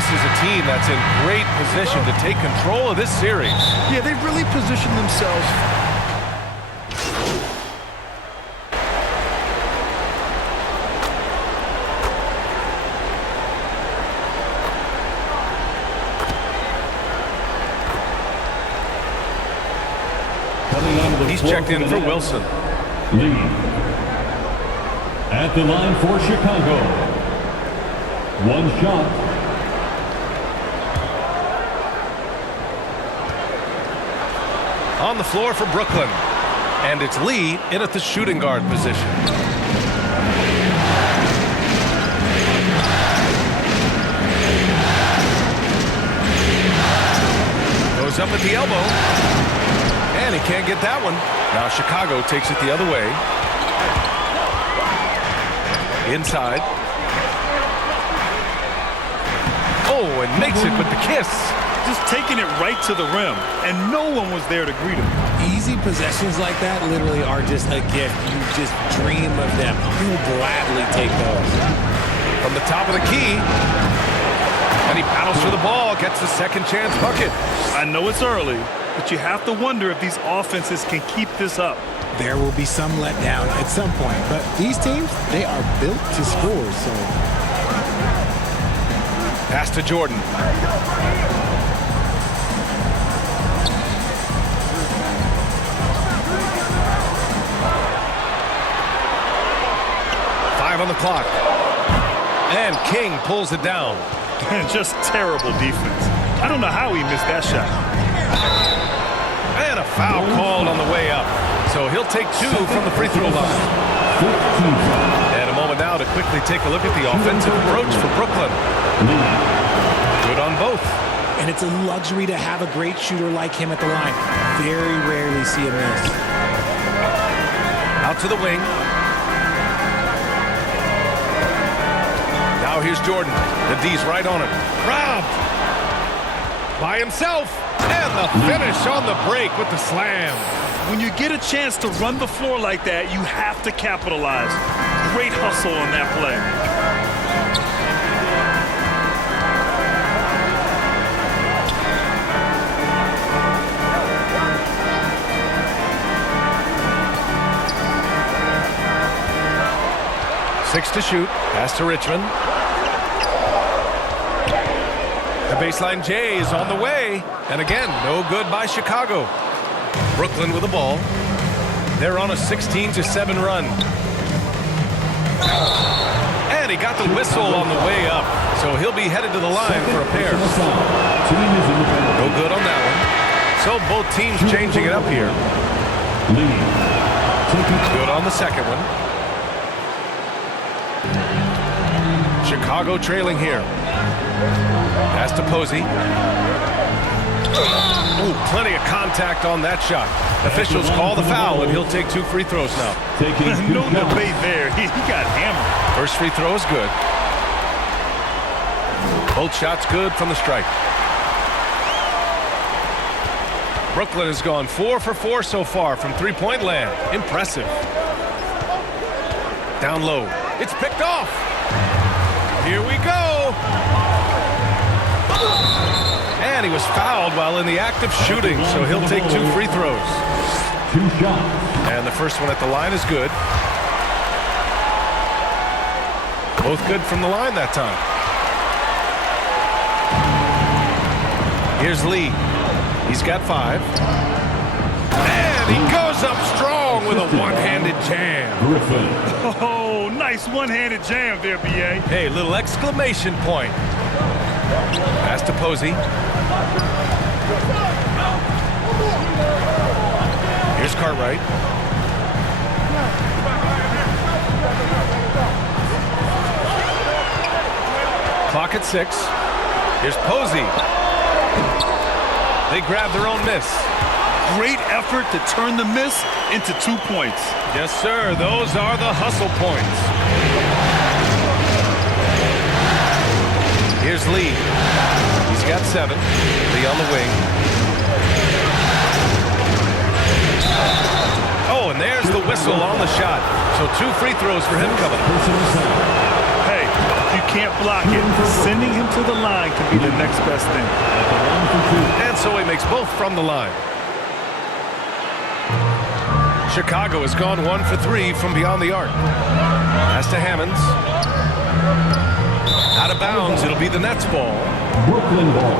this is a team that's in great position to take control of this series. Yeah, they've really positioned themselves. He's checked in for Wilson. Lee. At the line for Chicago. One shot. On the floor for Brooklyn. And it's Lee in at the shooting guard position. Goes up at the elbow. And he can't get that one. Now Chicago takes it the other way. Inside. Oh, and makes it with the kiss. Just taking it right to the rim, and no one was there to greet him. Easy possessions like that literally are just a gift. You just dream of them. You will gladly take those. From the top of the key. And he battles for the ball, gets the second chance bucket. I know it's early, but you have to wonder if these offenses can keep this up. There will be some letdown at some point, but these teams, they are built to score, so. Pass to Jordan. On the clock. And King pulls it down. Just terrible defense. I don't know how he missed that shot. And a foul called on the way up. So he'll take two from the free throw line. And a moment now to quickly take a look at the offensive approach for Brooklyn. Good on both. And it's a luxury to have a great shooter like him at the line. Very rarely see a miss. Out to the wing. Now here's Jordan. The D's right on him. Robbed by himself. And the finish on the break with the slam. When you get a chance to run the floor like that, you have to capitalize. Great hustle on that play. Six to shoot. Pass to Richmond. The baseline J is on the way. And again, no good by Chicago. Brooklyn with the ball. They're on a 16-7 run. And he got the whistle on the way up. So he'll be headed to the line for a pair. No good on that one. So both teams changing it up here. Good on the second one. Chicago trailing here. Pass to Posey. Oh, plenty of contact on that shot. Officials call the foul, and he'll take two free throws now. No debate there. He got hammered. First free throw is good. Both shots good from the stripe. Brooklyn has gone 4 for 4 so far from three-point land. Impressive. Down low. It's picked off. Here we go. And he was fouled while in the act of shooting, so he'll take two free throws. Two shots. And the first one at the line is good. Both good from the line that time. Here's Lee. He's got 5. And he goes up strong with a one-handed jam. Oh, nice one-handed jam there, B.A. Hey, little exclamation point. Pass to Posey. Here's Cartwright. Clock at 6. Here's Posey. They grab their own miss. Great effort to turn the miss into 2 points. Yes, sir. Those are the hustle points. Here's Lee. He's got 7. Lee on the wing. Oh, and there's the whistle on the shot. So 2 free throws for him coming up. Hey, you can't block it, sending him to the line can be the next best thing. And so he makes both from the line. Chicago has gone 1 for 3 from beyond the arc. Pass to Hammonds. Out of bounds, it'll be the Nets ball. Brooklyn ball.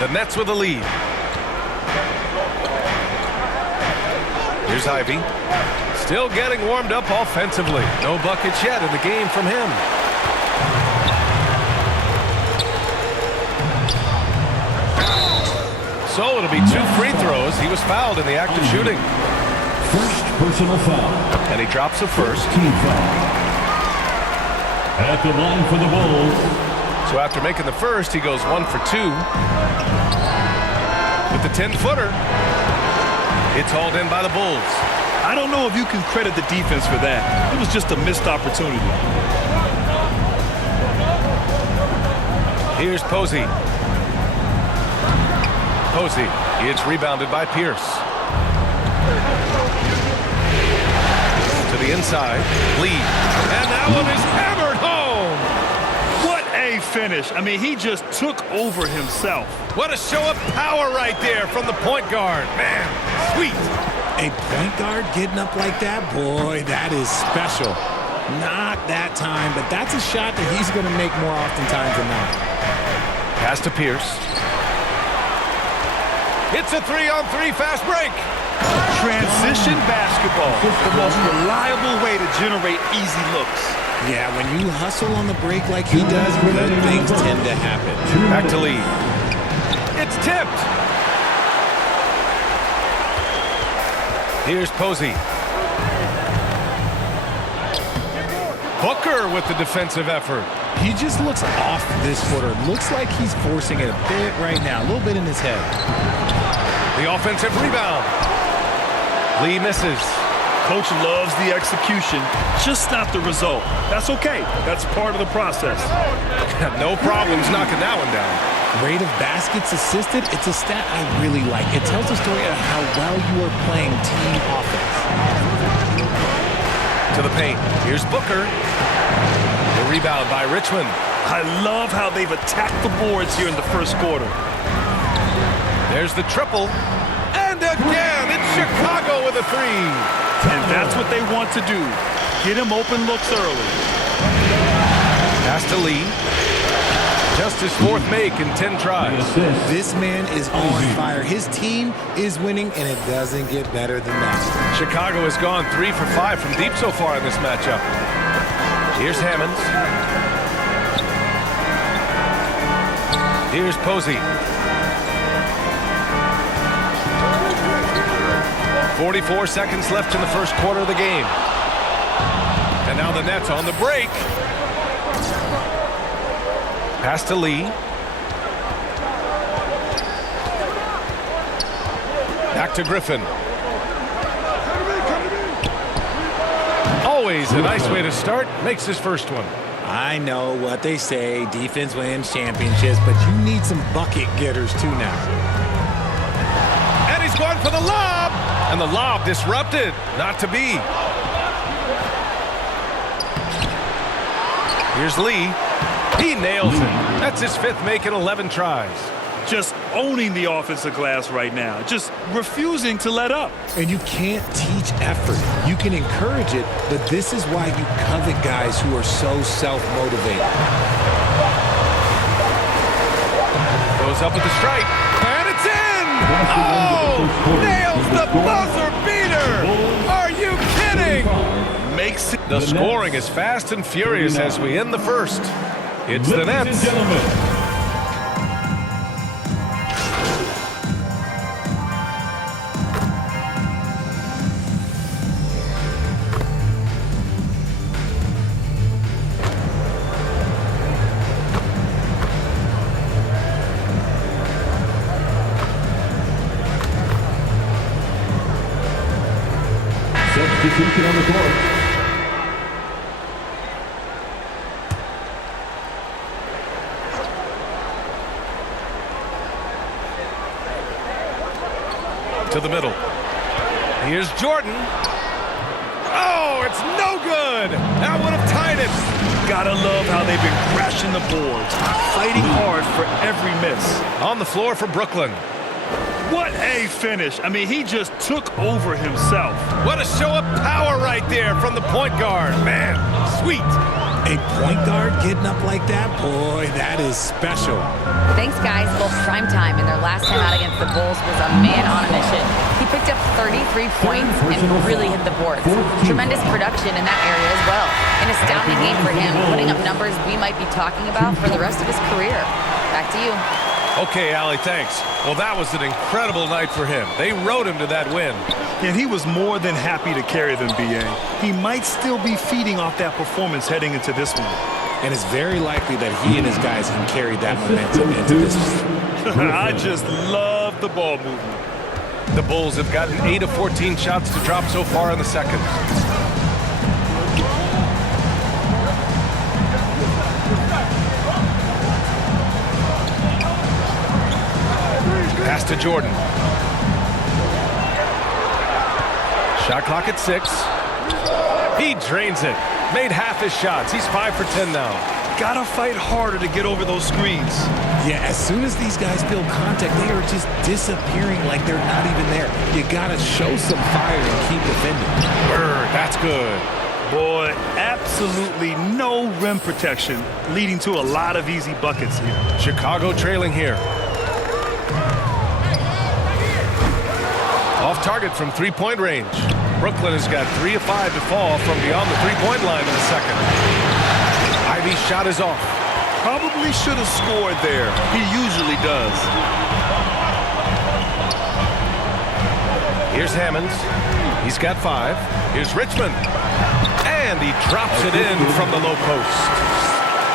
The Nets with a lead. Here's Ivy. Still getting warmed up offensively. No buckets yet in the game from him. So it'll be 2 free throws. He was fouled in the act of shooting. First personal foul. And he drops a first. Team foul. At the line for the Bulls. So after making the first, he goes 1 for 2. With the 10-footer. It's hauled in by the Bulls. I don't know if you can credit the defense for that. It was just a missed opportunity. Here's Posey. Posey. It's rebounded by Pierce. To the inside. Lee. And that one is hammered home. What a finish. I mean, he just took over himself. What a show of power right there from the point guard. Man, sweet. A point guard getting up like that, boy, that is special. Not that time, but that's a shot that he's going to make more oftentimes than not. Pass to Pierce. It's a 3-on-3 fast break. Transition basketball, the most reliable way to generate easy looks. Yeah, when you hustle on the break like he does, good things tend to happen. Back to Lee. It's tipped. Here's Posey. Booker with the defensive effort. He just looks off this footer. Looks like he's forcing it a bit right now, a little bit in his head. The offensive rebound. Lee misses. Coach loves the execution, just not the result. That's okay. That's part of the process. No problems knocking that one down. Rate of baskets assisted, it's a stat I really like. It tells a story of how well you are playing team offense. To the paint. Here's Booker. The rebound by Richmond. I love how they've attacked the boards here in the first quarter. There's the triple. And again, it's Chicago with a 3. And that's what they want to do. Get him open looks early. Pass to Lee. Just his 4th make in 10 tries. This man is on fire. His team is winning, and it doesn't get better than that. Chicago has gone 3 for 5 from deep so far in this matchup. Here's Hammonds. Here's Posey. 44 seconds left in the first quarter of the game. And now the Nets on the break. Pass to Lee. Back to Griffin. Always a nice way to start. Makes his first one. I know what they say, defense wins championships, but you need some bucket getters too now. And he's going for the lob. And the lob disrupted. Not to be. Here's Lee. He nails it. That's his 5th make in 11 tries. Just owning the offensive glass right now. Just refusing to let up. And you can't teach effort. You can encourage it, but this is why you covet guys who are so self-motivated. Goes up with the strike. And it's in! Oh! Nails the buzzer beater! Are you kidding? Makes it. The scoring is fast and furious as we end the first. It's the Nets. Ladies and gentlemen. Substitution on the court. To the middle. Here's Jordan. Oh, it's no good. That would have tied it. Gotta love how they've been crashing the boards, fighting hard for every miss. On the floor for Brooklyn. What a finish. I mean, he just took over himself. What a show of power right there from the point guard. Man, sweet. A point guard getting up like that, boy, that is special. Thanks, guys. Both primetime and their last time out against the Bulls was a man on a mission. He picked up 33 points and really hit the boards. Tremendous production in that area as well. An astounding game for him, putting up numbers we might be talking about for the rest of his career. Back to you. Okay, Allie, thanks. Well, that was an incredible night for him. They rode him to that win. And he was more than happy to carry them, B.A. He might still be feeding off that performance heading into this one. And it's very likely that he and his guys can carry that momentum into this one. I just love the ball movement. The Bulls have gotten 8 of 14 shots to drop so far in the second. Pass to Jordan. Shot clock at 6. He drains it. Made half his shots. He's 5 for 10 now. Gotta fight harder to get over those screens. Yeah, as soon as these guys build contact, they are just disappearing like they're not even there. You gotta show some fire and keep defending. Bird, that's good. Boy, absolutely no rim protection, leading to a lot of easy buckets here. Chicago trailing here. Off target from three-point range. Brooklyn has got 3 of 5 to fall from beyond the three-point line in the second. Ivy's shot is off. Probably should have scored there. He usually does. Here's Hammonds. He's got 5. Here's Richmond. And he drops it in from the low post.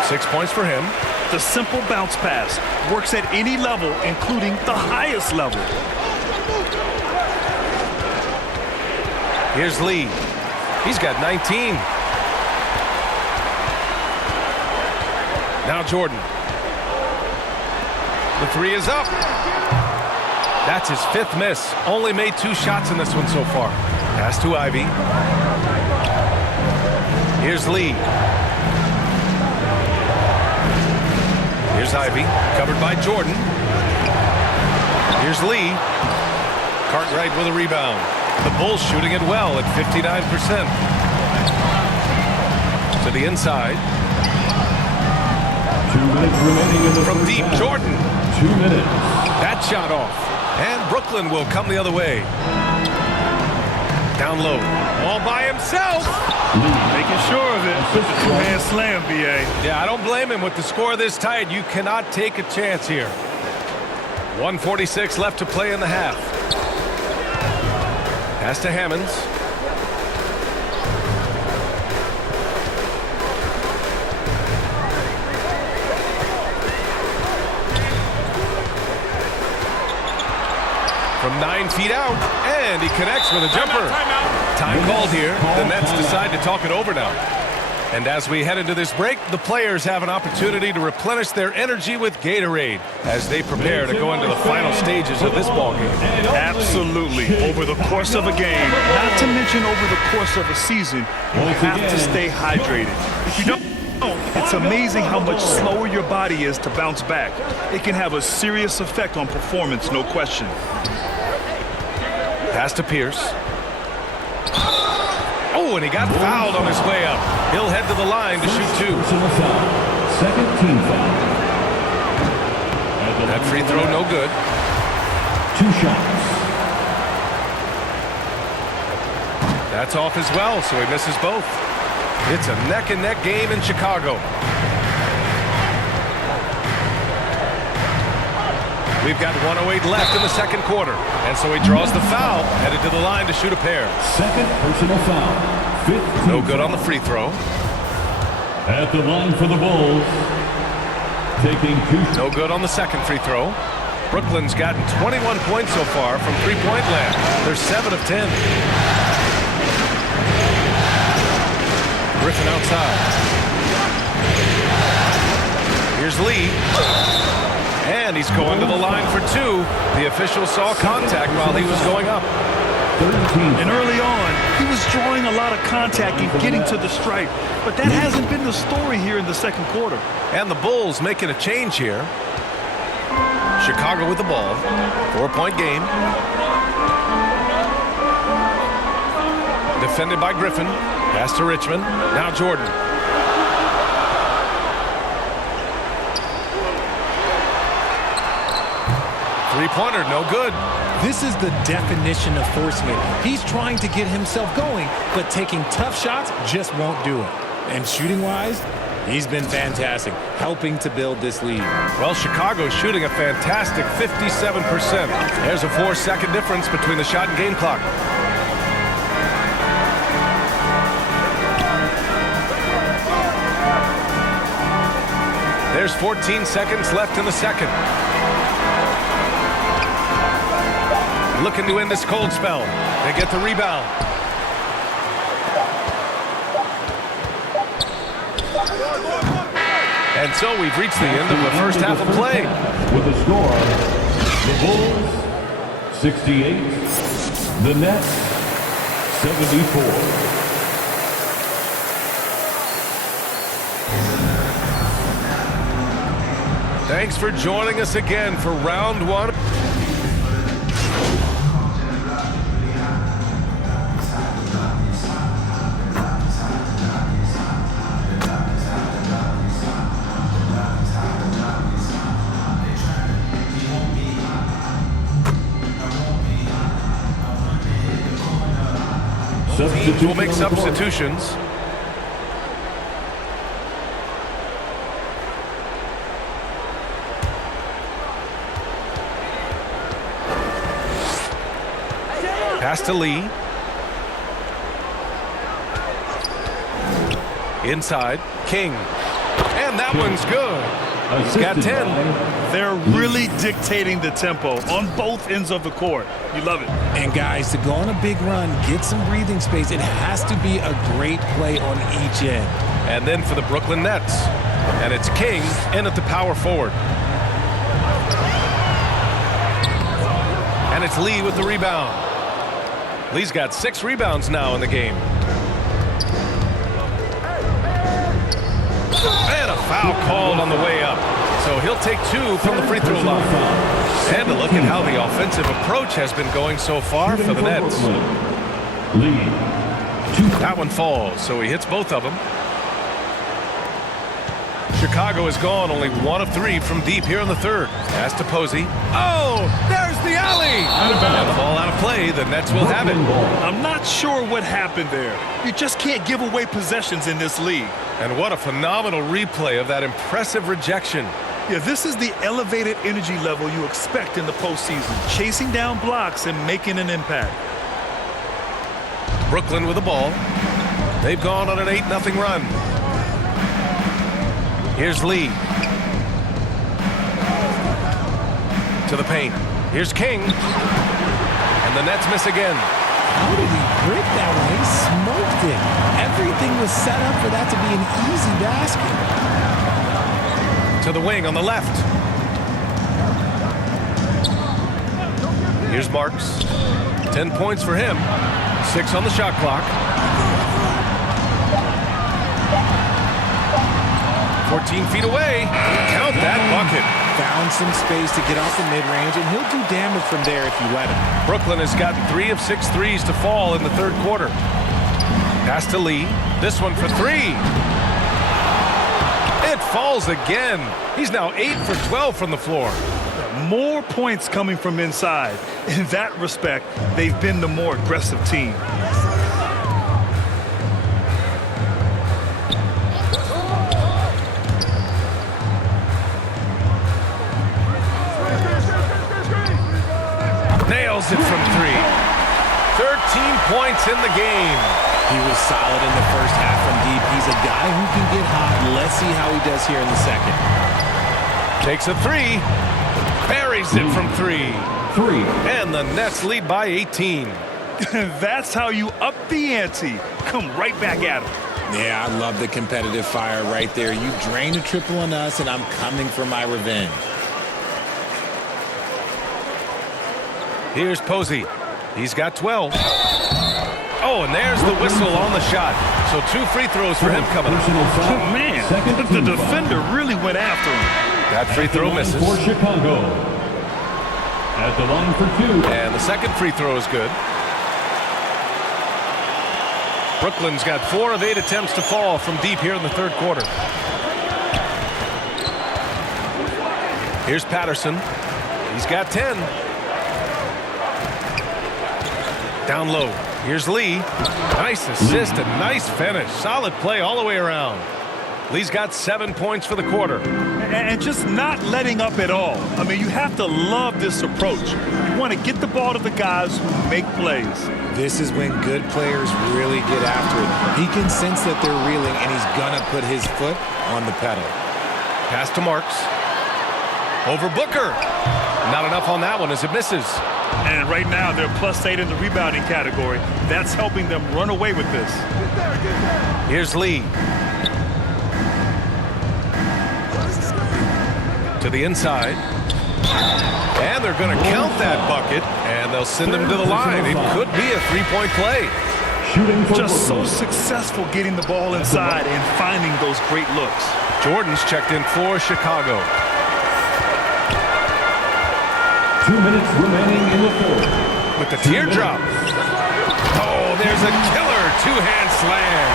6 points for him. The simple bounce pass works at any level, including the highest level. Here's Lee. He's got 19. Now Jordan. The 3 is up. That's his 5th miss. Only made 2 shots in this one so far. Pass to Ivy. Here's Lee. Here's Ivy. Covered by Jordan. Here's Lee. Cartwright with a rebound. The Bulls shooting it well at 59%. To the inside. 2 minutes remaining in the From first deep, half. Jordan. 2 minutes. That shot off. And Brooklyn will come the other way. Down low. All by himself. Making sure of it with the two-hand slam, B.A. Yeah, I don't blame him with the score this tight. You cannot take a chance here. 1:46 left to play in the half. Pass to Hammonds. From 9 feet out, and he connects with a jumper. Time called here. The Nets decide to talk it over now. And as we head into this break, the players have an opportunity to replenish their energy with Gatorade as they prepare to go into the final stages of this ballgame. Absolutely. Over the course of a game, not to mention over the course of a season, you have to stay hydrated. If you don't, it's amazing how much slower your body is to bounce back. It can have a serious effect on performance, no question. Pass to Pierce. Oh, and he got fouled on his way up. He'll head to the line to shoot 2. Personal foul. Second team foul. That free throw no good. 2 shots. That's off as well, so he misses both. It's a neck-and-neck game in Chicago. We've got 1:08 left in the second quarter, and so he draws the foul, headed to the line to shoot a pair. Second personal foul. Fifth team No good foul. on the free throw. At the line for the Bulls. Taking 2 shots. No good on the second free throw. Brooklyn's gotten 21 points so far from three-point land. They're 7 of 10. Griffin outside. Here's Lee. And he's going to the line for 2. The official saw contact while he was going up. Third team. And early on, he was drawing a lot of contact and getting to the stripe, but that hasn't been the story here in the second quarter. And the Bulls making a change here. Chicago with the ball. 4-point game. Defended by Griffin. Pass to Richmond. Now Jordan. Three-pointer, no good. This is the definition of forcing it. He's trying to get himself going, but taking tough shots just won't do it. And shooting-wise, he's been fantastic, helping to build this lead. Well, Chicago's shooting a fantastic 57%. There's a 4-second difference between the shot and game clock. There's 14 seconds left in the second. Looking to end this cold spell. They get the rebound. And so we've reached the end of the first half of play. With the score, the Bulls 68, the Nets 74. Thanks for joining us again for round one. Teams will make substitutions. Pass to Lee. Inside, King. And that one's good. He's got 10. They're really dictating the tempo on both ends of the court. You love it. And guys, to go on a big run, get some breathing space, it has to be a great play on each end. And then for the Brooklyn Nets. And it's King in at the power forward. And it's Lee with the rebound. Lee's got 6 rebounds now in the game. And a foul called on the way up. So he'll take 2 from the free throw line. And a look at how the offensive approach has been going so far for the Nets. That one falls, so he hits both of them. Chicago has gone only 1 of 3 from deep here in the third. Pass to Posey. Oh, there's the alley! And the ball out of play. The Nets will have it. I'm not sure what happened there. You just can't give away possessions in this league. And what a phenomenal replay of that impressive rejection. Yeah, this is the elevated energy level you expect in the postseason. Chasing down blocks and making an impact. Brooklyn with the ball. They've gone on an 8-0 run. Here's Lee. To the paint. Here's King. And the Nets miss again. How did he break that one? He smoked it. Everything was set up for that to be an easy basket. To the wing on the left. Here's Marks. 10 points for him. 6 on the shot clock. 14 feet away. Count that bucket. Found some space to get off the mid-range, and he'll do damage from there if you let him. Brooklyn has got 3 of 6 threes to fall in the third quarter. Pass to Lee. This one for 3. It falls again. He's now 8 for 12 from the floor. More points coming from inside. In that respect, they've been the more aggressive team. Nails it from 3. 13 points in the game. He was solid in the first half from deep. He's a guy who can get hot. Let's see how he does here in the second. Takes a 3. Buries it from 3. And the Nets lead by 18. That's how you up the ante. Come right back at him. Yeah, I love the competitive fire right there. You drain a triple on us, and I'm coming for my revenge. Here's Posey. He's got 12. Oh, and there's the whistle on the shot. So 2 free throws for him coming up. Personal foul. Man, Second the team defender really went after him. That free throw misses. For Chicago. At the line for 2. And the second free throw is good. Brooklyn's got 4 of 8 attempts to fall from deep here in the third quarter. Here's Patterson. He's got 10. Down low. Here's Lee. Nice assist and nice finish. Solid play all the way around. Lee's got 7 points for the quarter. And just not letting up at all. I mean, you have to love this approach. You want to get the ball to the guys who make plays. This is when good players really get after it. He can sense that they're reeling, and he's going to put his foot on the pedal. Pass to Marks. Over Booker. Not enough on that one as it misses. And right now, they're +8 in the rebounding category. That's helping them run away with this. Here's Lee. To the inside. And they're going to count that bucket, and they'll send him to the line. It could be a 3-point play. Shooting for Just so Brooklyn. successful getting the ball inside and finding those great looks. Jordan's checked in for Chicago. 2 minutes remaining in the fourth. With the teardrop. Oh, there's a killer 2-hand slam.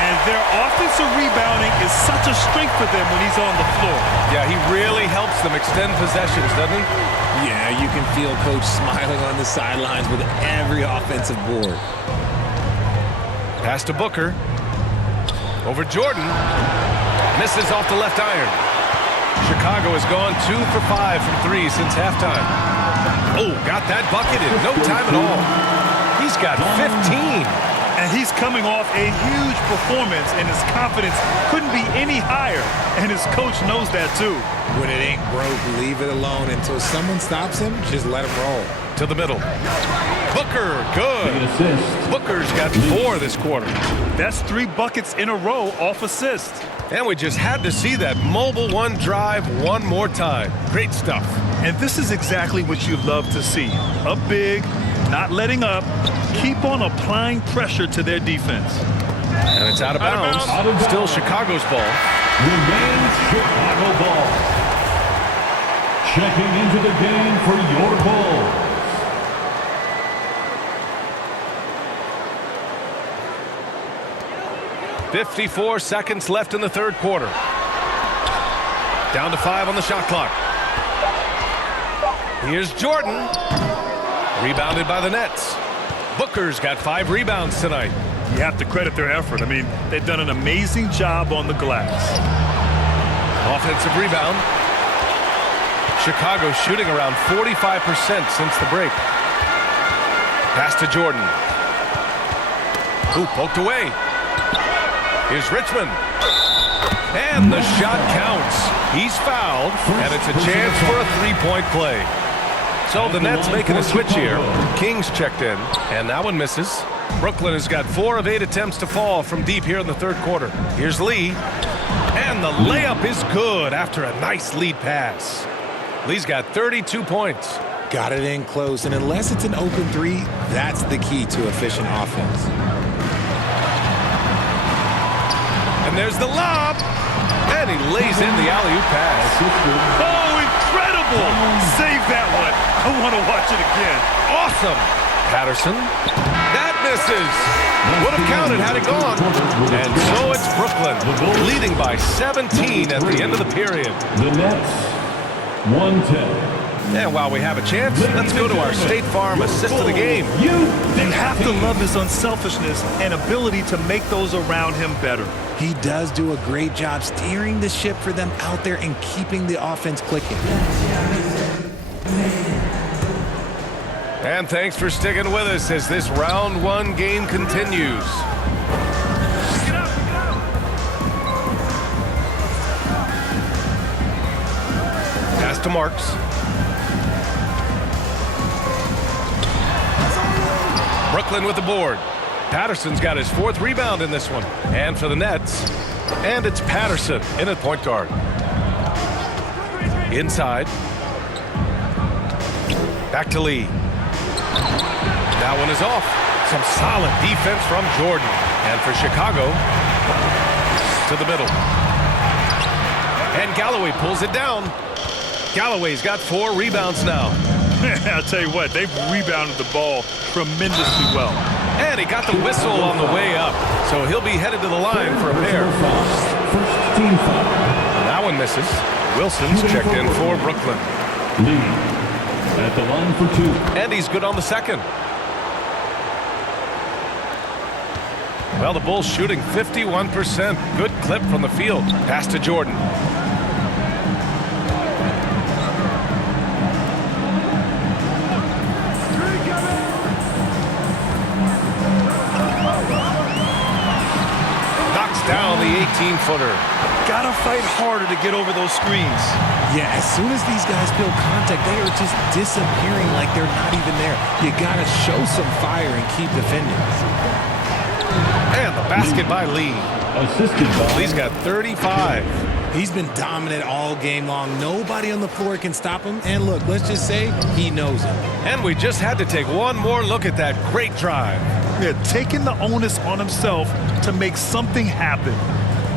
And their offensive rebounding is such a strength for them when he's on the floor. Yeah, he really helps them extend possessions, doesn't he? Yeah, you can feel Coach smiling on the sidelines with every offensive board. Pass to Booker. Over Jordan. Misses off the left iron. Chicago has gone 2 for 5 from 3 since halftime. Oh, got that bucket in no time at all. He's got 15. And he's coming off a huge performance, and his confidence couldn't be any higher. And his coach knows that, too. When it ain't broke, leave it alone. Until someone stops him, just let him roll. To the middle. Booker, good. The assist. Booker's got 4 this quarter. That's 3 buckets in a row off assist. And we just had to see that mobile one drive one more time. Great stuff. And this is exactly what you love to see. Up big, not letting up, keep on applying pressure to their defense. And it's out of bounds. Out of bounds. Still Chicago's ball. Remains Chicago ball. Checking into the game for your Bulls. 54 seconds left in the third quarter. Down to 5 on the shot clock. Here's Jordan. Rebounded by the Nets. Booker's got 5 rebounds tonight. You have to credit their effort. I mean, they've done an amazing job on the glass. Offensive rebound. Chicago shooting around 45% since the break. Pass to Jordan. Ooh, poked away. Here's Richmond. And the shot counts. He's fouled, and it's a chance for a 3-point play. So the Nets making a switch here. Kings checked in, and that one misses. Brooklyn has got 4 of 8 attempts to fall from deep here in the third quarter. Here's Lee. And the layup is good after a nice lead pass. Lee's got 32 points. Got it in close, and unless it's an open 3, that's the key to efficient offense. And there's the lob. And he lays in the alley-oop pass. Oh, incredible! Save that one. I want to watch it again. Awesome. Patterson. That misses. Would have counted had it gone. And so it's Brooklyn leading by 17 at the end of the period. The Nets, 110. And while we have a chance, let's go to our State Farm assist of the game. You have to love his unselfishness and ability to make those around him better. He does do a great job steering the ship for them out there and keeping the offense clicking. And thanks for sticking with us as this round 1 game continues. Pass to Marks. Brooklyn with the board. Patterson's got his 4th rebound in this one. And for the Nets, and it's Patterson in at point guard. Inside. Back to Lee. That one is off. Some solid defense from Jordan. And for Chicago, to the middle. And Galloway pulls it down. Galloway's got 4 rebounds now. I'll tell you what, they've rebounded the ball tremendously well. And he got the whistle on the way up. So he'll be headed to the line for a pair. First team foul. That one misses. Wilson's checked in for Brooklyn. Lee at the line for 2. And he's good on the second. Well, the Bulls shooting 51%. Good clip from the field. Pass to Jordan. Knocks down the 18-footer. Gotta fight harder to get over those screens. Yeah, as soon as these guys feel contact, they are just disappearing like they're not even there. You gotta show some fire and keep defending. And the basket by Lee. Assisted by Lee's got 35. He's been dominant all game long. Nobody on the floor can stop him. And look, let's just say he knows it. And we just had to take one more look at that great drive. Yeah, taking the onus on himself to make something happen.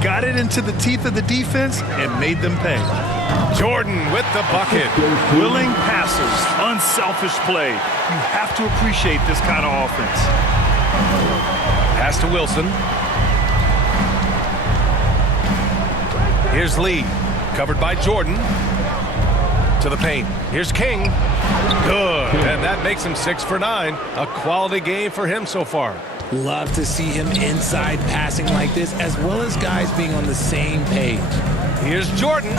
Got it into the teeth of the defense and made them pay. Jordan with the bucket. Willing passers, unselfish play. You have to appreciate this kind of offense. Pass to Wilson. Here's Lee, covered by Jordan. To the paint. Here's King. Good, and that makes him 6 for 9. A quality game for him so far. Love to see him inside passing like this, as well as guys being on the same page. Here's Jordan.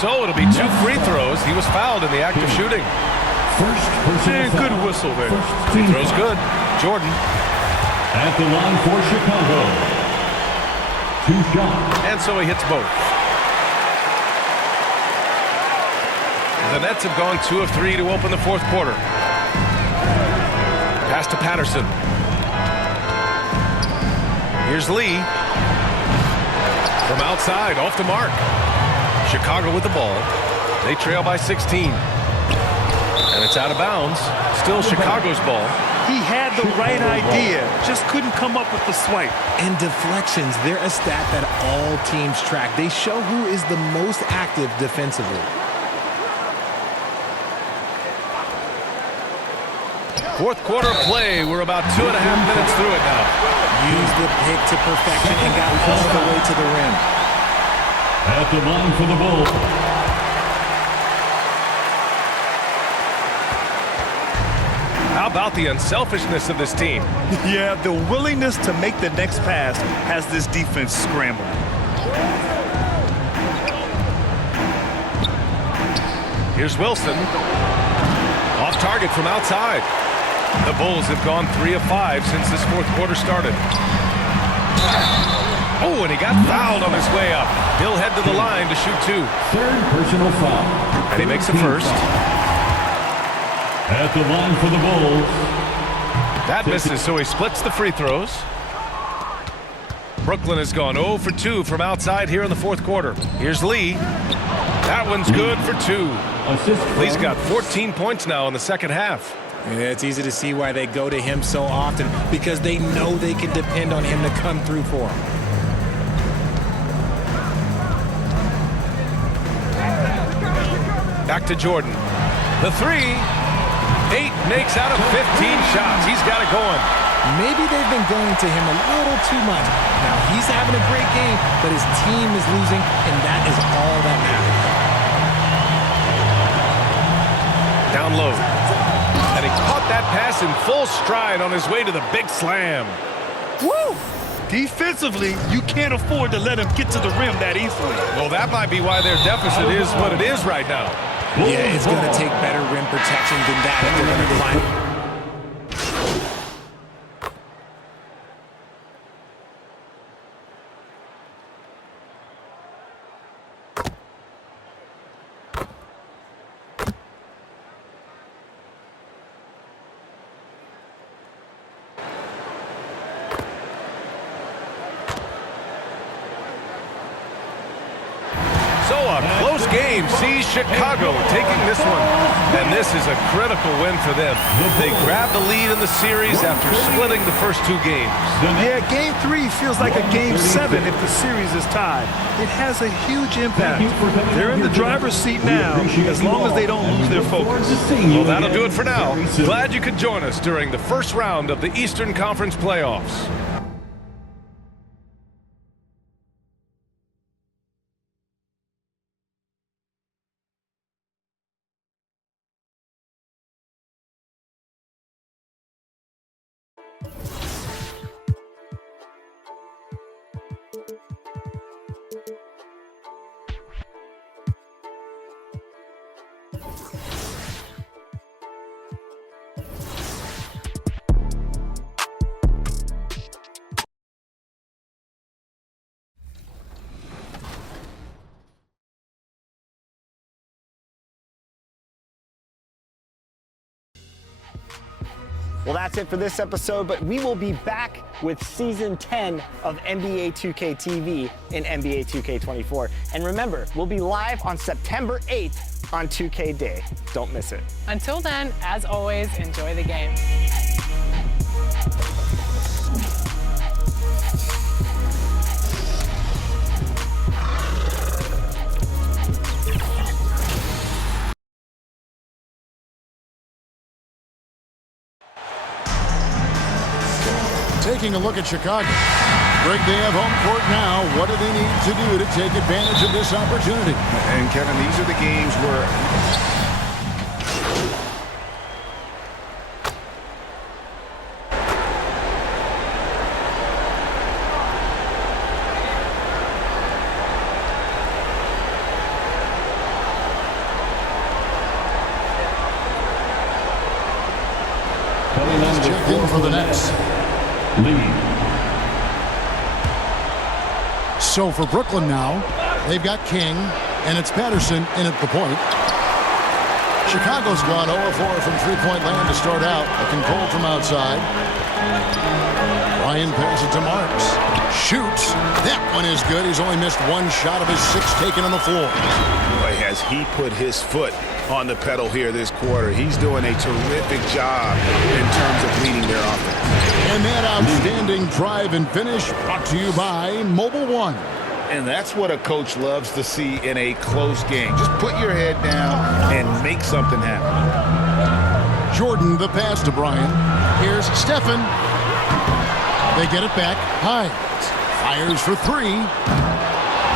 So it'll be 2 free throws. He was fouled in the act of shooting. first personal And foul. good whistle there. First Free team throw's foul. good. Jordan. At the line for Chicago. 2 shots. And so he hits both. The Nets have gone 2 of 3 to open the 4th quarter. Pass to Patterson. Here's Lee. From outside, off the mark. Chicago with the ball. They trail by 16. And it's out of bounds. Still Chicago's ball. He had the right idea, just couldn't come up with the swipe. And deflections, they're a stat that all teams track. They show who is the most active defensively. Fourth quarter play. We're about 2.5 minutes through it now. Used the pick to perfection and got all the way to the rim. At the line for the Bulls. How about the unselfishness of this team? Yeah, the willingness to make the next pass has this defense scrambled. Here's Wilson. Off target from outside. The Bulls have gone 3 of 5 since this 4th quarter started. Oh, and he got fouled on his way up. He'll head to the line to shoot 2. Third personal foul. And he makes it first. At the line for the Bulls. That misses, so he splits the free throws. Brooklyn has gone 0 for 2 from outside here in the 4th quarter. Here's Lee. That one's good for 2. Assist. Lee's got 14 points now in the second half. Yeah, it's easy to see why they go to him so often, because they know they can depend on him to come through for them. Back to Jordan. The 3. 8 makes out of 15 shots. He's got it going. Maybe they've been going to him a little too much. Now, he's having a great game, but his team is losing, and that is all that matters. Down low. And he caught that pass in full stride on his way to the big slam. Woo! Defensively, you can't afford to let him get to the rim that easily. Well, that might be why their deficit is what it is right now. Yeah, it's going to take better rim protection than that if they're going to climb. So a close game sees Chicago taking this one, and this is a critical win for them. They grab the lead in the series after splitting the first two games. Yeah, Game 3 feels like a Game 7 if the series is tied. It has a huge impact. They're in the driver's seat now, as long as they don't lose their focus. Well, that'll do it for now. Glad you could join us during the first round of the Eastern Conference playoffs. Well, that's it for this episode, but we will be back with Season 10 of NBA 2K TV in NBA 2K24. And remember, we'll be live on September 8th on 2K Day. Don't miss it. Until then, as always, enjoy the game. Taking a look at Chicago. Greg, they have home court now. What do they need to do to take advantage of this opportunity? And Kevin, these are the games where Let's check in for the Nets. Lee. So for Brooklyn now, they've got King, and it's Patterson in at the point. Chicago's gone 0-4 from three-point land to start out. Looking cold from outside. Ryan passes to Marks. Shoots. That one is good. He's only missed one shot of his 6 taken on the floor. boy, has he put his foot on the pedal here this quarter. He's doing a terrific job in terms of leading their offense. And that outstanding drive and finish brought to you by Mobile One. And that's what a coach loves to see in a close game. Just put your head down and make something happen. Jordan, the pass to Bryant. Here's Stephen. They get it back. Hines fires for 3.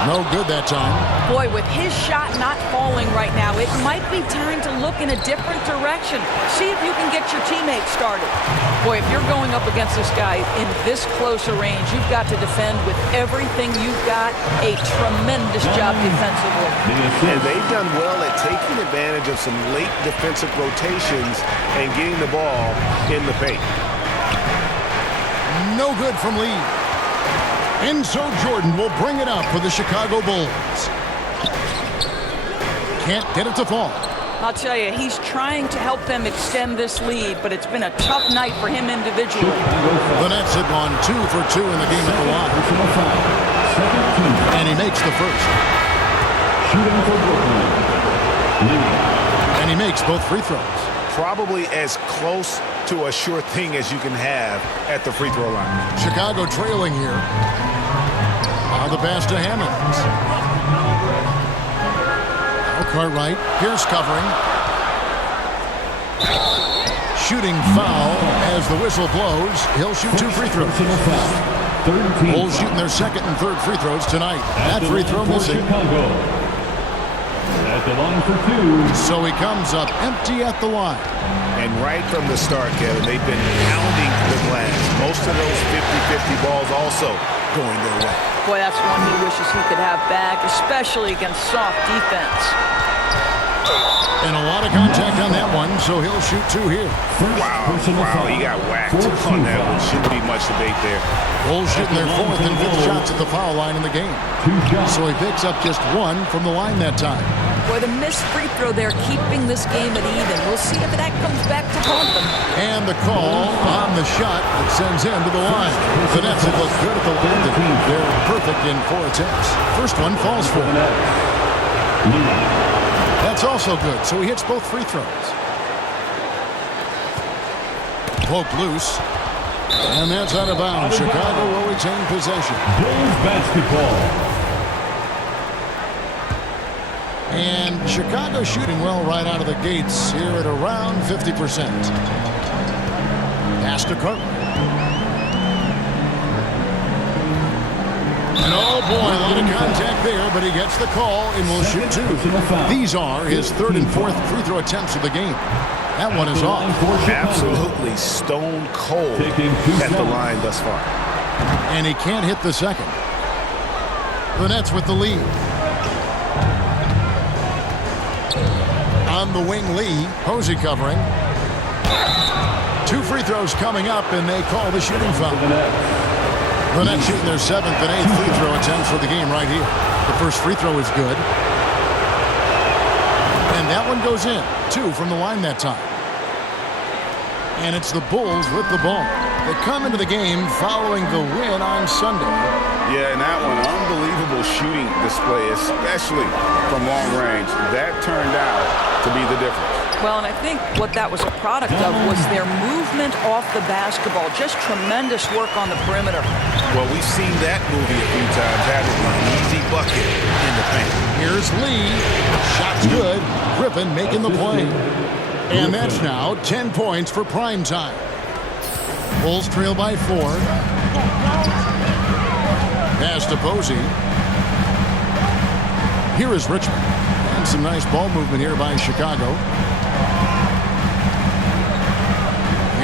No good that time. Boy, with his shot not falling right now, it might be time to look in a different direction. See if you can get your teammates started. Boy, if you're going up against this guy in this close a range, you've got to defend with everything you've got. A tremendous job defensively. And they've done well at taking advantage of some late defensive rotations and getting the ball in the paint. No good from Lee. And so Jordan will bring it up for the Chicago Bulls. Can't get it to fall. I'll tell you, he's trying to help them extend this lead, but it's been a tough night for him individually. The Nets have gone 2 for 2 in the game at the line. And he makes the first. Shooting for Brooklyn. And he makes both free throws. Probably as close to a sure thing as you can have at the free throw line. Chicago trailing here. The pass to Hammonds. Now Cartwright. Pierce covering. Shooting foul as the whistle blows. He'll shoot 2 free throws. Bulls shooting their second and third free throws tonight. That free throw missing. At the line for 2. So he comes up empty at the line. And right from the start, Kevin, they've been pounding the glass. Most of those 50-50 balls also going their way. Boy, that's one he wishes he could have back, especially against soft defense. And a lot of contact on that one, so he'll shoot 2 here. Wow, he got whacked on that one. Shouldn't be much debate there. Bulls shooting their 4th and 5th shots at the foul line in the game. So he picks up just 1 from the line that time. Boy, the missed free throw there keeping this game at even. We'll see if that comes back to haunt them. And the call on the shot that sends him to the line. The Nets have looked good at the line. They're perfect in 4 attempts. First one falls for him. That's also good, so he hits both free throws. Poked loose. And that's out of bounds. Chicago will retain possession. Bulls basketball. And Chicago shooting well right out of the gates here at around 50%. Pass to Carter. And oh boy, a lot of contact there, but he gets the call and will shoot two. These are his third and fourth free throw attempts of the game. That one is off. Absolutely stone cold at the line thus far. And he can't hit the second. The Nets with the lead. On the wing, Lee. Posey covering. Two free throws coming up, and they call the shooting foul. The Nets shooting their seventh and eighth free throw attempts for the game right here. The first free throw is good. And that one goes in. Two from the line that time. And it's the Bulls with the ball. They come into the game following the win on Sunday. Yeah, and that one, unbelievable shooting display, especially from long range. That turned out to be the difference. Well, and I think what that was a product of was their movement off the basketball. Just tremendous work on the perimeter. Well, we've seen that movie a few times, haven't we? An easy bucket in the paint. Here's Lee. Shot's good. Griffin making the play. And that's now 10 points for prime time. Bulls trail by 4. Pass to Posey. Here is Richmond. And some nice ball movement here by Chicago.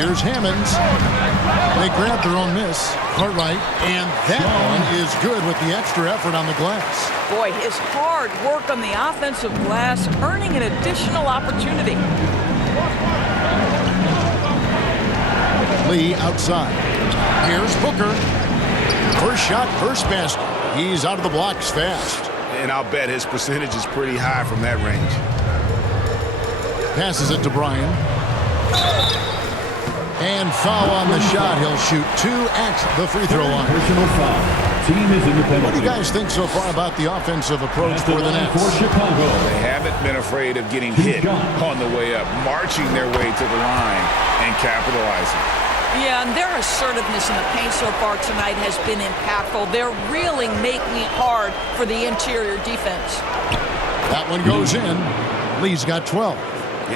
Here's Hammonds. They grab their own miss. Cartwright. And that one is good with the extra effort on the glass. Boy, his hard work on the offensive glass, earning an additional opportunity. Lee outside. Here's Booker. First shot, first basket. He's out of the blocks fast. And I'll bet his percentage is pretty high from that range. Passes it to Bryan. And foul on the shot. He'll shoot 2 at the free throw line. Personal foul. Team is in the penalty. What do you guys think so far about the offensive approach for the Nets? For Chicago. They haven't been afraid of getting hit on the way up, marching their way to the line and capitalizing. Yeah, and their assertiveness in the paint so far tonight has been impactful. They're really making it hard for the interior defense. That one goes in. Lee's got 12.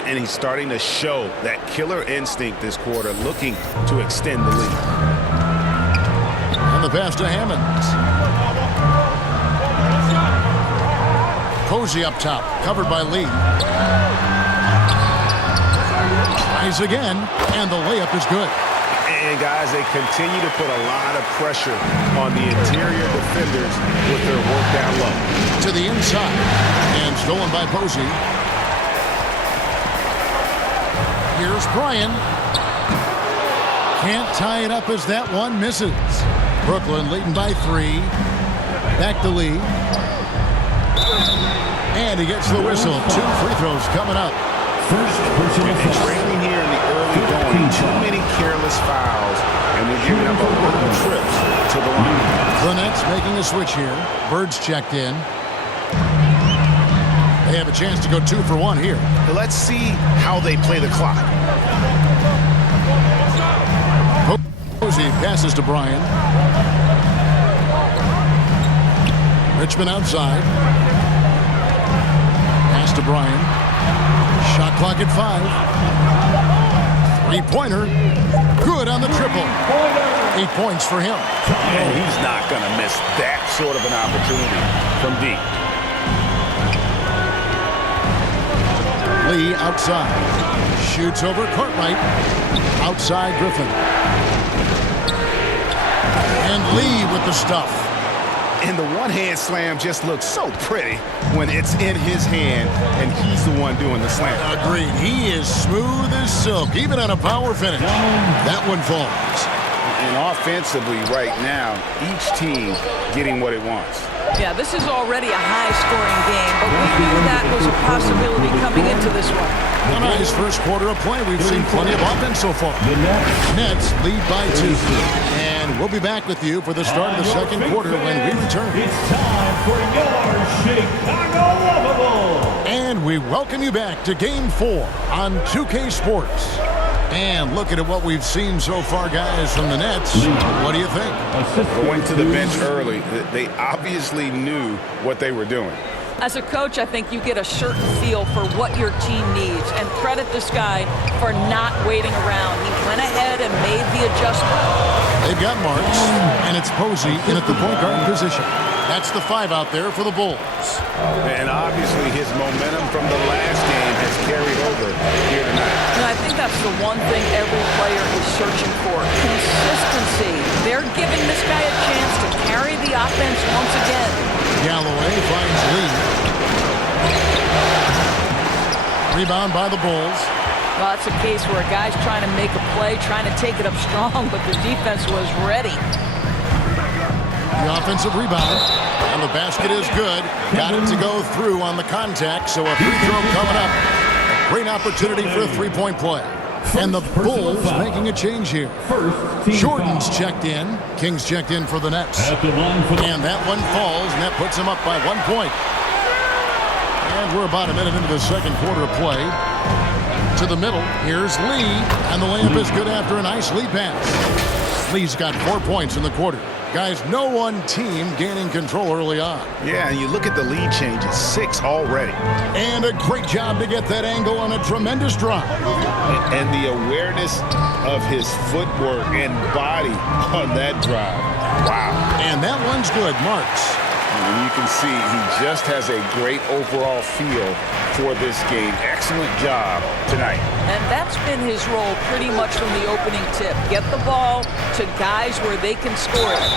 And he's starting to show that killer instinct this quarter, looking to extend the lead. And the pass to Hammonds. Posey up top, covered by Lee. Tries again, and the layup is good. And guys, they continue to put a lot of pressure on the interior defenders with their work down low. To the inside, and stolen by Posey. Here's Bryan. Can't tie it up as that one misses. Brooklyn leading by 3. Back to Lee. And he gets the whistle. 2 free throws coming up. First personal foul. Trailing here in the early going. Too many careless fouls, and they're giving up a little trips to the line. The Nets making a switch here. Bird's checked in. They have a chance to go 2 for 1 here. Let's see how they play the clock. Posey passes to Bryan. Richmond outside. Pass to Bryan. Shot clock at 5. 3-pointer. Good on the triple. 8 points for him. And he's not going to miss that sort of an opportunity from deep. Lee outside. Shoots over Cartwright. Outside Griffin. And Lee with the stuff. And the one-hand slam just looks so pretty when it's in his hand and he's the one doing the slam. Agreed. He is smooth as silk, even on a power finish. That one falls. And offensively right now, each team getting what it wants. Yeah, this is already a high-scoring game, but we knew that was a possibility coming into this one. A nice first quarter of play. We've seen plenty of offense so far. The Nets lead by 2. And we'll be back with you for the start of the second quarter when we return. It's time for your Chicago Lovables. we welcome you back to Game 4 on 2K Sports. And looking at what we've seen so far, guys, from the Nets, what do you think? Going to the bench early, they obviously knew what they were doing. As a coach, I think you get a certain feel for what your team needs, and credit this guy for not waiting around. He went ahead and made the adjustment. They've got Marks, and it's Posey in at the point guard position. That's the 5 out there for the Bulls. And obviously his momentum from the last game has carried over here tonight. And I think that's the one thing every player is searching for, consistency. They're giving this guy a chance to carry the offense once again. Galloway finds Lee. Rebound by the Bulls. Well, that's a case where a guy's trying to make a play, trying to take it up strong, but the defense was ready. The offensive rebound, and the basket is good. Got it to go through on the contact, so a free throw coming up. A great opportunity for a three-point play. And the Bulls making a change here. Jordan's checked in. King's checked in for the Nets. And that one falls, and that puts them up by 1 point. And we're about a minute into the second quarter of play. To the middle, here's Lee, and the layup is good after a nice Lee pass. Lee's got 4 points in the quarter. Guys, no one team gaining control early on. Yeah, and you look at the lead changes, 6 already. And a great job to get that angle on a tremendous drive. And the awareness of his footwork and body on that drive. Wow. And that one's good, Marks. And you can see he just has a great overall feel for this game. Excellent job tonight. And that's been his role pretty much from the opening tip. Get the ball to guys where they can score it.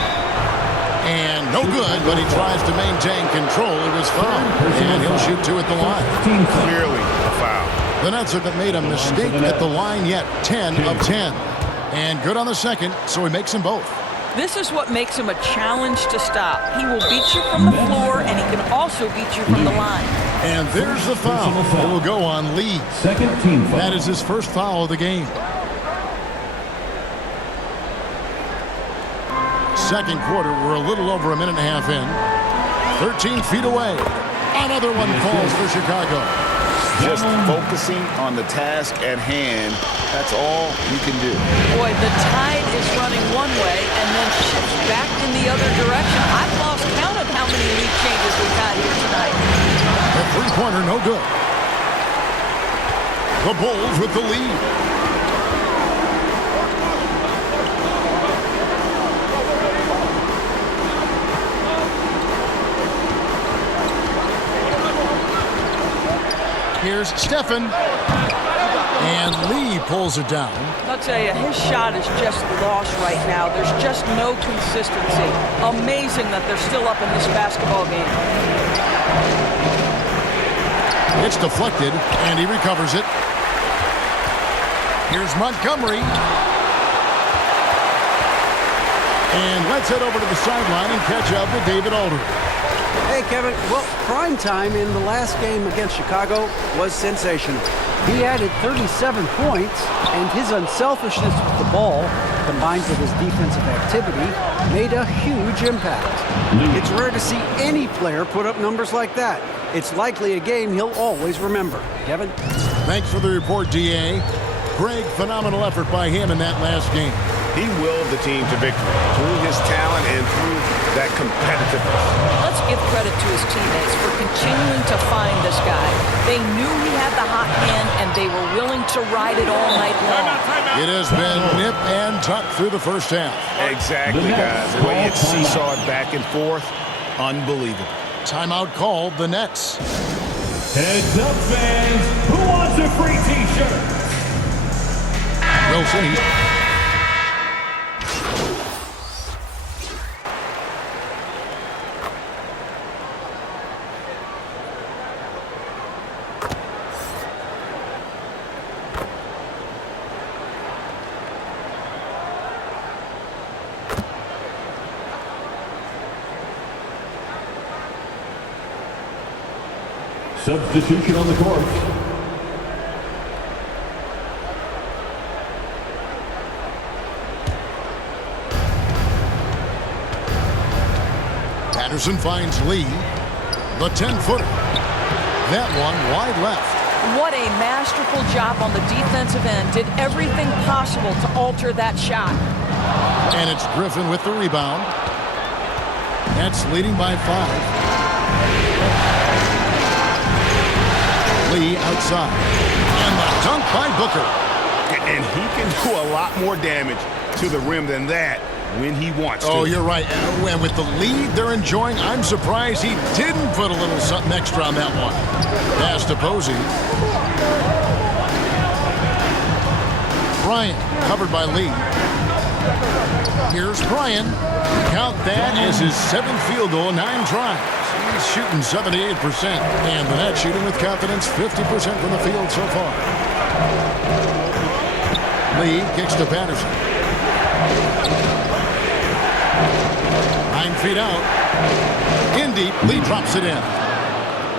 And no good, but he tries to maintain control. It was foul. And he'll shoot 2 at the line. Clearly a foul. The Nets haven't made a mistake at the line yet. 10 of 10. And good on the second, so he makes them both. This is what makes him a challenge to stop. He will beat you from the floor, and he can also beat you from the line. And there's the foul. It will go on Lee. Second team foul. That is his first foul of the game. Second quarter, we're a little over a minute and a half in. 13 feet away. Another one falls for Chicago. Just focusing on the task at hand, that's all you can do. Boy, the tide is running one way and then shifts back in the other direction. I've lost count of how many lead changes we've had here tonight. The three-pointer, no good. The Bulls with the lead. Here's Stephen. And Lee pulls it down. I'll tell you, his shot is just lost right now. There's just no consistency. Amazing that they're still up in this basketball game. It's deflected, and he recovers it. Here's Montgomery. And let's head over to the sideline and catch up with David Aldridge. Hey, Kevin. Well, prime time in the last game against Chicago was sensational. He added 37 points, and his unselfishness with the ball, combined with his defensive activity, made a huge impact. It's rare to see any player put up numbers like that. It's likely a game he'll always remember. Kevin? Thanks for the report, D.A. Greg, phenomenal effort by him in that last game. He willed the team to victory through his talent and through that competitiveness. Let's give credit to his teammates for continuing to find this guy. They knew he had the hot hand, and they were willing to ride it all night long. It has been nip and tuck through the first half. Exactly, guys. The way it's seesawed back and forth, unbelievable. Timeout called, the Nets. Heads up, fans. Who wants a free T-shirt? Wilson. Substitution on the court. Patterson finds Lee. The 10-footer. that one wide left. What a masterful job on the defensive end. Did everything possible to alter that shot. And it's Griffin with the rebound. Nets leading by 5. Lee outside. And the dunk by Booker. And he can do a lot more damage to the rim than that when he wants to. Oh, you're right. And with the lead they're enjoying, I'm surprised he didn't put a little something extra on that one. Pass to Posey. Bryant covered by Lee. Here's Bryant. Count that as his 7th field goal, 9 tries. He's shooting 78%. And the Nets shooting with confidence, 50% from the field so far. Lee kicks to Patterson. 9 feet out. In deep. Lee drops it in.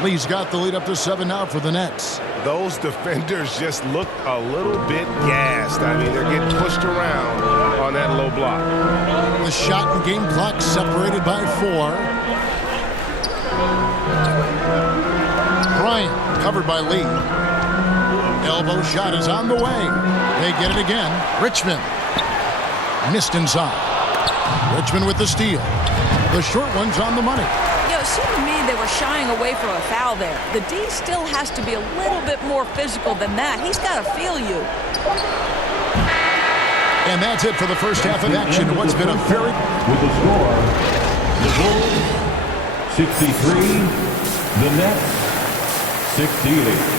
Lee's got the lead up to 7 now for the Nets. Those defenders just look a little bit gassed. I mean, they're getting pushed around on that low block. The shot and game clock separated by 4. Bryant covered by Lee. Elbow shot is on the way. They get it again. Richmond missed inside. Richmond with the steal. The short one's on the money. You know, it seemed to me they were shying away from a foul there. The D still has to be a little bit more physical than that. He's got to feel you. And that's it for the first half of action. What's been a very... With the score, the Bulls 63, the Nets 68.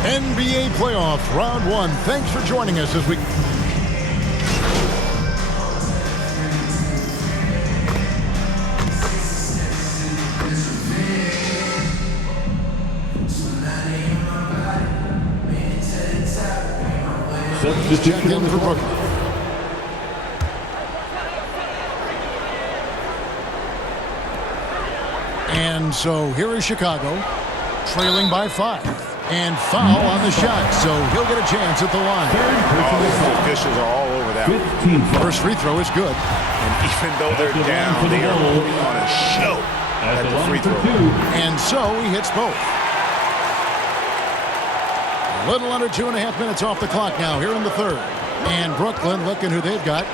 NBA playoff round 1. Thanks for joining us as we... Check in for Brooklyn. And so here is Chicago, trailing by 5. And foul on the shot, so he'll get a chance at the line. The officials are all over that one. First free throw is good. And even though they're down, they are putting on a show at the free throw. And so he hits both. A little under 2.5 minutes off the clock now here in the third. And Brooklyn looking who they've got.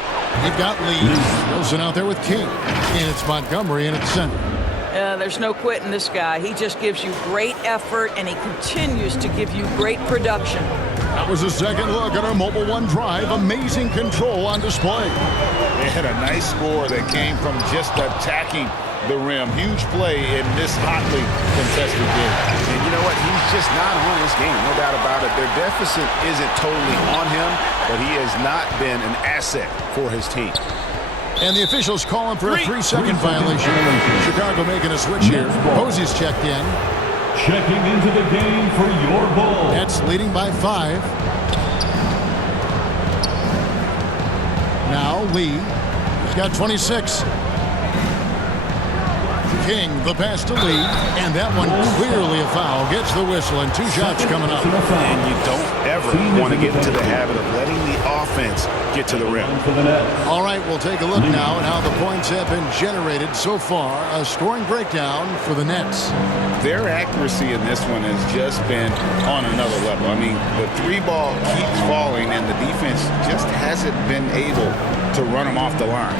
They've got Lee. Wilson out there with King. And it's Montgomery in at center. There's no quitting this guy. He just gives you great effort, and he continues to give you great production. That was a second look at our Mobile One drive. Amazing control on display. They had a nice score that came from just attacking the rim. Huge play in this hotly contested game. And you know what? He's just not on his game, no doubt about it. Their deficit isn't totally on him, but he has not been an asset for his team. And the officials calling for a 3-second violation. Chicago making a switch here. Posey's checked in. Checking into the game for your Bulls. Nets leading by 5. Now Lee. He's got 26. King, the pass to Lee. And that one clearly a foul. Gets the whistle and 2 shots coming up. And you don't ever want to get into the habit of letting the offense get to the rim. All right, we'll take a look now at how the points have been generated so far. A scoring breakdown for the Nets. Their accuracy in this one has just been on another level. I mean, the 3-ball keeps falling, and the defense just hasn't been able to run them off the line.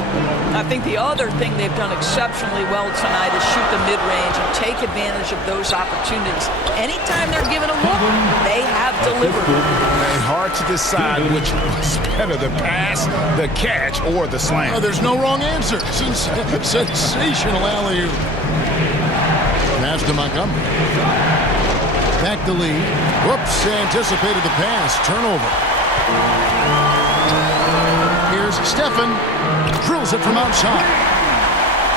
I think the other thing they've done exceptionally well tonight is shoot the mid-range and take advantage of those opportunities. Anytime they're given a look, they have delivered. And hard to decide which was better, the pass, the catch, or the slam. Oh, there's no wrong answer. Sensational alley-oop. Pass to Montgomery. Back to Lee. Whoops, anticipated the pass. Turnover. Here's Stephen. Drills it from outside.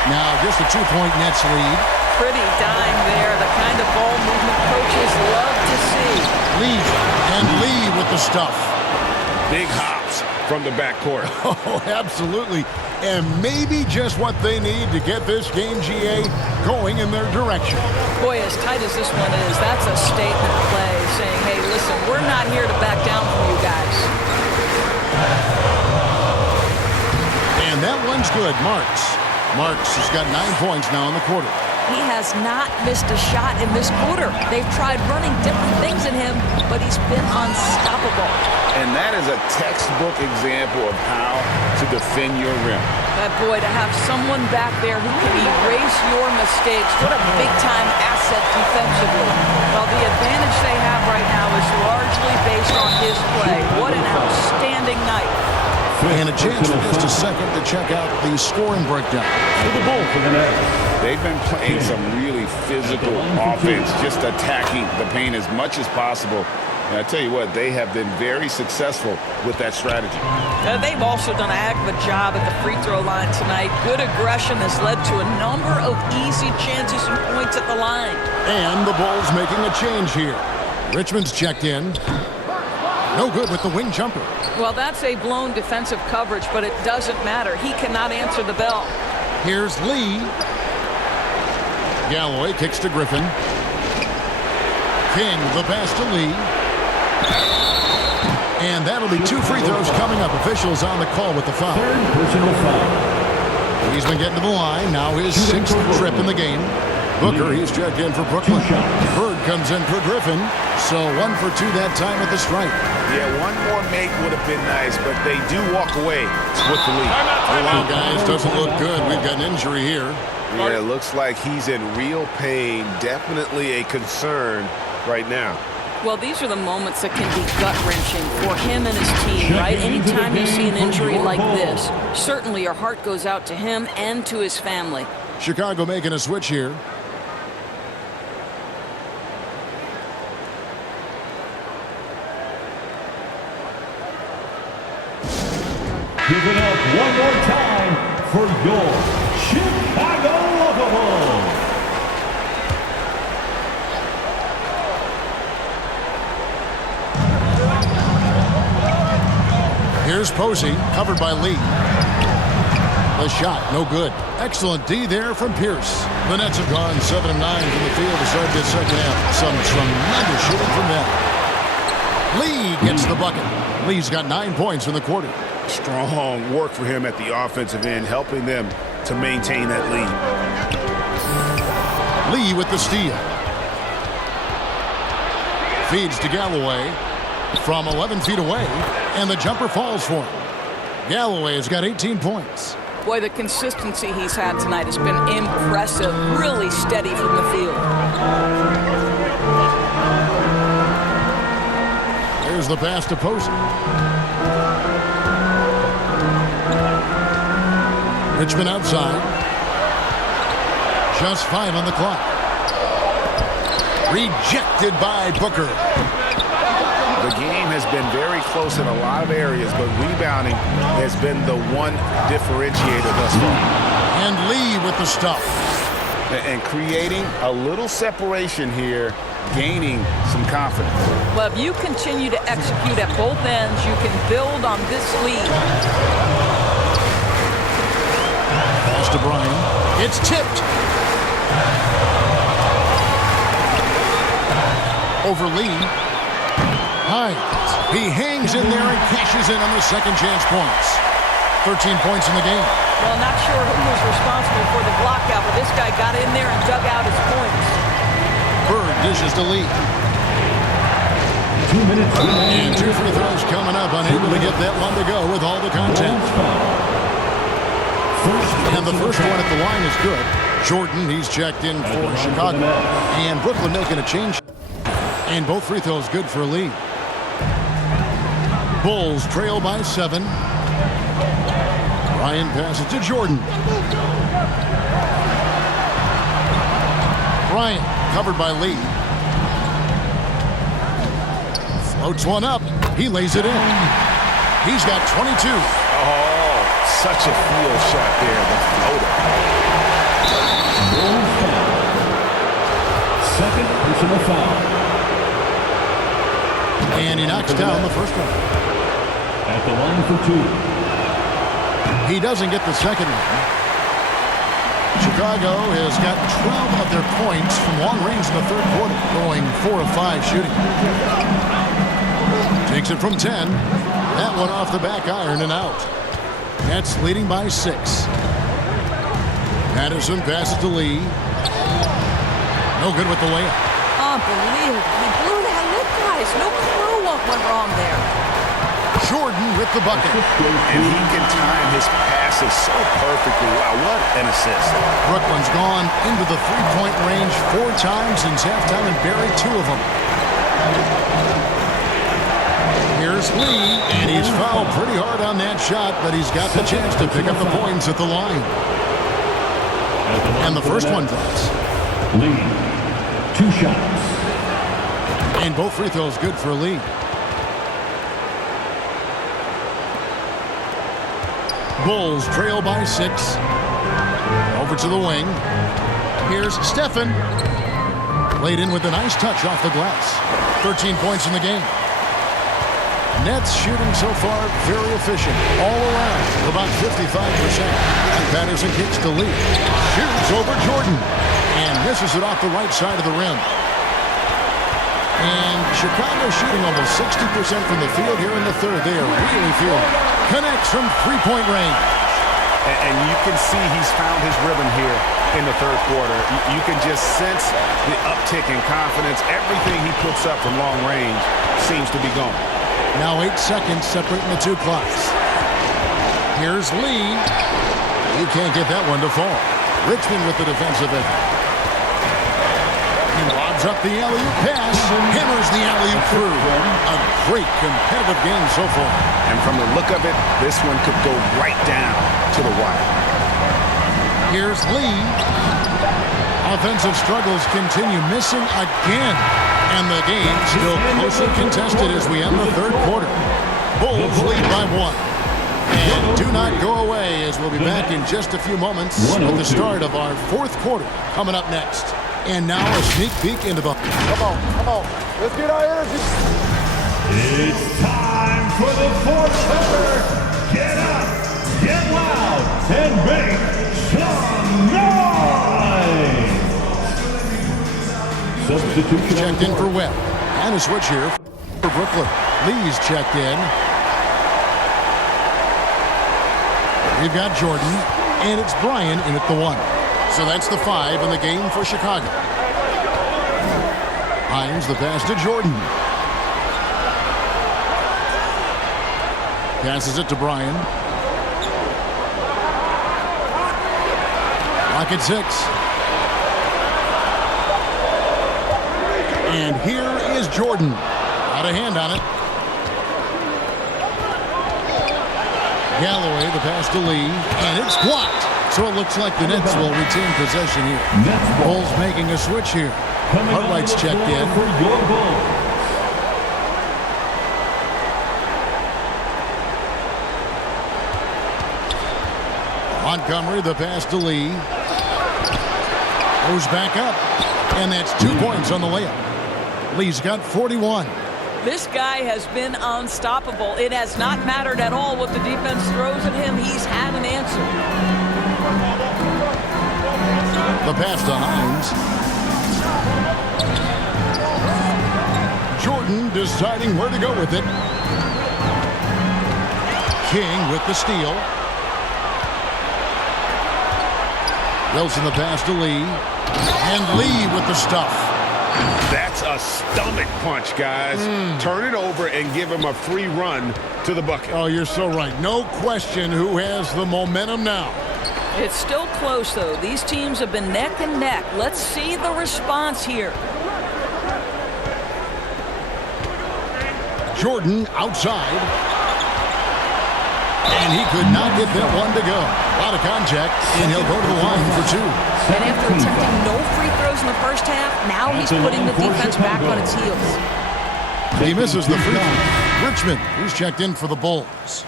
Now just a 2-point Nets lead. Pretty dime there. The kind of ball movement coaches love to see. Lee. And Lee with the stuff. Big hops from the backcourt. Oh, absolutely. And maybe just what they need to get this game, GA, going in their direction. Boy, as tight as this one is, that's a statement play saying, hey, listen, we're not here to back down from you guys. And that one's good. Marks Marks has got 9 points now in the quarter. He has not missed a shot in this quarter. They've tried running different things at him, but he's been unstoppable. And that is a textbook example of how to defend your rim. But boy, to have someone back there who can erase your mistakes, what a big-time asset defensively. Well, the advantage they have right now is largely based on his play. What an outstanding night. And a chance for just a second to check out the scoring breakdown. For the Bulls for the Nets. They've been playing some really physical offense, just attacking the paint as much as possible. And I tell you what, they have been very successful with that strategy. They've also done a heck of a job at the free throw line tonight. Good aggression has led to a number of easy chances and points at the line. And the Bulls making a change here. Richmond's checked in. No good with the wing jumper. Well, that's a blown defensive coverage, but it doesn't matter. He cannot answer the bell. Here's Lee. Galloway kicks to Griffin. King, the pass to Lee. And that'll be 2 free throws coming up. Officials on the call with the foul. Personal foul. He's been getting to the line. Now his 6th trip in the game. Booker, he's checked in for Brooklyn. Bird comes in for Griffin. So 1 for 2 that time at the stripe. Yeah, one more make would have been nice, but they do walk away with the lead. Well, guys, doesn't look good. We've got an injury here. Yeah, it looks like he's in real pain. Definitely a concern right now. Well, these are the moments that can be gut-wrenching for him and his team, right? Anytime you see an injury like this, certainly your heart goes out to him and to his family. Chicago making a switch here. Give it up one more time for your Chicago Bulls. Here's Posey, covered by Lee. The shot, no good. Excellent D there from Pierce. The Nets have gone 7 of 9 from the field to start this second half. Some tremendous shooting from them. Lee gets the bucket. Lee's got 9 points in the quarter. Strong work for him at the offensive end, helping them to maintain that lead. Lee with the steal. Feeds to Galloway from 11 feet away, and the jumper falls for him. Galloway has got 18 points. Boy, the consistency he's had tonight has been impressive, really steady from the field. There's the pass to Posey. Richmond outside. Just 5 on the clock. Rejected by Booker. The game has been very close in a lot of areas, but rebounding has been the one differentiator thus far. And Lee with the stuff. And creating a little separation here, gaining some confidence. Well, if you continue to execute at both ends, you can build on this lead. Pass to Bryan. It's tipped. Over Lee. Hines. He hangs in there and cashes in on the second chance points. 13 points in the game. Well, not sure who was responsible for the block out, but this guy got in there and dug out his points. Bird dishes to Lee. 2 minutes remaining. And 2 free throws coming up. Unable to get that one to go with all the content. And the first one at the line is good. Jordan, he's checked in for Chicago. And Brooklyn making a change. And both free throws good for Lee. Bulls trail by 7. Bryan passes to Jordan. Bryan covered by Lee. Floats one up. He lays it in. He's got 22. Oh, such a field shot there. The floater. Second personal foul. And he knocks down the first one. At the line for 2. He doesn't get the second one. Chicago has got 12 of their points from long range in the third quarter, going 4 of 5 shooting. Takes it from 10. That one off the back iron and out. Nets leading by 6. Patterson passes to Lee. No good with the layup. Unbelievable. He blew that look, guys. No clue what went wrong there. Jordan with the bucket. And he can time his passes so perfectly. Wow, what an assist. Brooklyn's gone into the three-point range 4 times since halftime and buried 2 of them. Here's Lee, and he's fouled pretty hard on that shot, but he's got the chance to pick up the points at the line. And the first one drops. Lee, 2 shots. And both free throws good for Lee. Bulls trail by 6. Over to the wing. Here's Stephen. Laid in with a nice touch off the glass. 13 points in the game. Nets shooting so far very efficient. All around, about 55%. And Patterson kicks to Lee. Shoots over Jordan. And misses it off the right side of the rim. And Chicago shooting almost 60% from the field here in the third. They are really feeling. Connects from three-point range. And you can see he's found his rhythm here in the third quarter. You can just sense the uptick in confidence. Everything he puts up from long range seems to be going. Now 8 seconds separating the 2 clocks. Here's Lee. He can't get that one to fall. Richmond with the defensive effort. He lobs up the alley-oop pass and hammers the alley-oop through. A great competitive game so far. And from the look of it, this one could go right down to the wire. Here's Lee. Offensive struggles continue, missing again. And the game still closely contested as we end the third quarter. Bulls lead by 1. And do not go away, as we'll be back in just a few moments with the start of our fourth quarter coming up next. And now a sneak peek into the... Come on. Let's get our energy. It's time for the fourth quarter. Get up, get loud, and make some noise. Substitution checked in for Webb. And a switch here for Brooklyn. Lee's checked in. We've got Jordan, and it's Brian in at the 1. So that's the 5 in the game for Chicago. Hines the pass to Jordan. Passes it to Brian. Clock at 6. And here is Jordan. Got a hand on it. Galloway, the pass to Lee, and it's blocked. So it looks like the Nets will retain possession here. Bulls making a switch here. Cartwright's checked in. Montgomery, the pass to Lee. Goes back up. And that's 2 points on the layup. Lee's got 41. This guy has been unstoppable. It has not mattered at all what the defense throws at him. He's had an answer. The pass to Hines. Jordan deciding where to go with it. King with the steal. Wilson the pass to Lee. And Lee with the stuff. That's a stomach punch, guys. Turn it over and give him a free run to the bucket. Oh, you're so right. No question who has the momentum now. It's still close, though. These teams have been neck and neck. Let's see the response here. Jordan outside. And he could not get that one to go. A lot of contact, and he'll go to the line for 2. And after attempting no free throws in the first half, now he's putting the defense back on its heels. He misses the free throw. Richmond, who's checked in for the Bulls.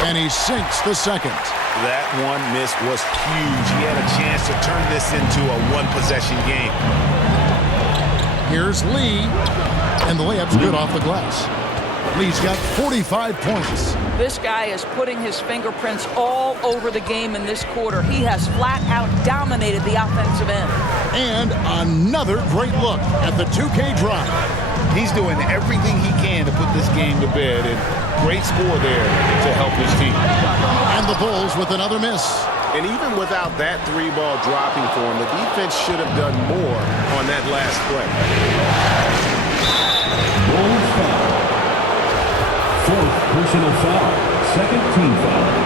And he sinks the second. That one miss was huge. He had a chance to turn this into a one-possession game. Here's Lee. And the layup's good off the glass. Lee's got 45 points. This guy is putting his fingerprints all over the game in this quarter. He has flat out dominated the offensive end. And another great look at the 2K drive. He's doing everything he can to put this game to bed, and great score there to help his team. And the the Bulls with another miss. And even without that three ball dropping for him, the defense should have done more on that last play. Bulls foul. Fourth personal foul. Second team foul.